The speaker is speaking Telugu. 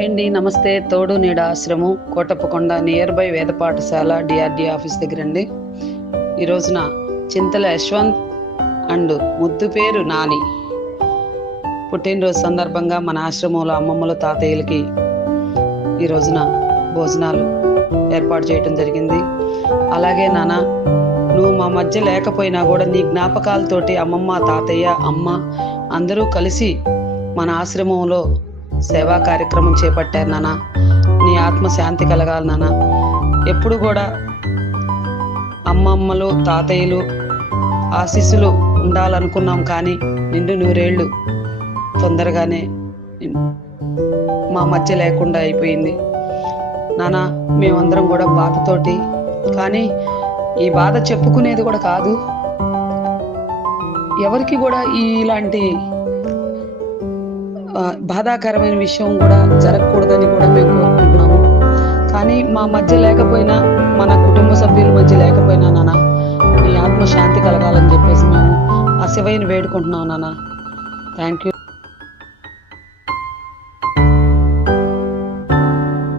అండి నమస్తే. తోడు నీడ ఆశ్రమం కోటప్పకొండ నియర్ బై వేద పాఠశాల డిఆర్డి ఆఫీస్ దగ్గర అండి. ఈ రోజున చింతల యశ్వంత్ అండ్ ముద్దు పేరు నాని పుట్టినరోజు సందర్భంగా మన ఆశ్రమంలో అమ్మమ్మలు తాతయ్యలకి ఈ రోజున భోజనాలు ఏర్పాటు చేయటం జరిగింది. అలాగే నాన్న, నువ్వు మా మధ్య లేకపోయినా కూడా నీ జ్ఞాపకాలతోటి అమ్మమ్మ తాతయ్య అమ్మ అందరూ కలిసి మన ఆశ్రమంలో సేవా కార్యక్రమం చేపట్టారు నాన్న. నీ ఆత్మ శాంతి కలగాలి నాన్న. ఎప్పుడు కూడా అమ్మమ్మలు తాతయ్యలు ఆశీస్సులు ఉండాలనుకున్నాం, కానీ నిండు నూరేళ్ళు తొందరగానే మా మధ్య లేకుండా అయిపోయింది నాన్న. మేమందరం కూడా బాధతోటి, కానీ ఈ బాధ చెప్పుకునేది కూడా కాదు, ఎవరికి కూడా ఇలాంటి బాధాకరమైన విషయం కూడా జరగకూడదని కూడా మేము కోరుకుంటున్నాము. కానీ మా మధ్య లేకపోయినా, మన కుటుంబ సభ్యుల మధ్య లేకపోయినా నాన్న, నీ ఆత్మ శాంతి కలగాలని చెప్పేసి మేము ఆ శివయ్యని వేడుకుంటున్నాం నాన్న. Thank you.